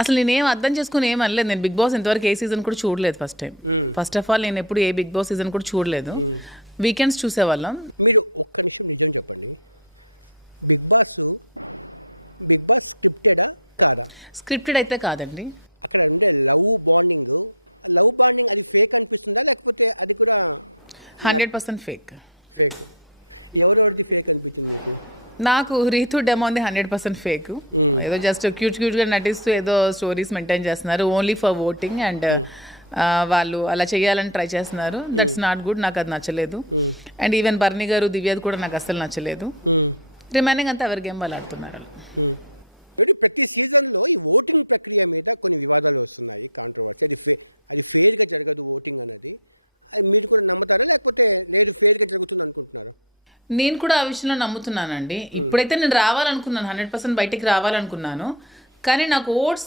అసలు నేనేం అర్థం చేసుకుని ఏం అనలేదు. నేను బిగ్ బాస్ ఇంతవరకు ఏ సీజన్ కూడా చూడలేదు first time. First of all నేను ఎప్పుడు ఏ బిగ్ బాస్ సీజన్ కూడా చూడలేదు. వీకెండ్స్ చూసేవాళ్ళం. స్క్రిప్టెడ్ అయితే కాదండి. 100% ఫేక్. నాకు రీతు డెమోంది 100% ఫేక్. ఏదో జస్ట్ క్యూట్గా నటిస్తూ ఏదో స్టోరీస్ మెయింటైన్ చేస్తున్నారు ఓన్లీ ఫర్ ఓటింగ్ అండ్ వాళ్ళు అలా చేయాలని ట్రై చేస్తున్నారు. That's not good. నాకు అది నచ్చలేదు. అండ్ ఈవెన్ బర్నీ గారు దివ్యది కూడా నాకు అస్సలు నచ్చలేదు. రిమైనింగ్ అంతా ఎవరి గేమ్ వాళ్ళు ఆడుతున్నారు. వాళ్ళు నేను కూడా ఆ విషయంలో నమ్ముతున్నానండి. ఇప్పుడైతే నేను రావాలనుకున్నాను, 100% బయటికి రావాలనుకున్నాను. కానీ నాకు ఓట్స్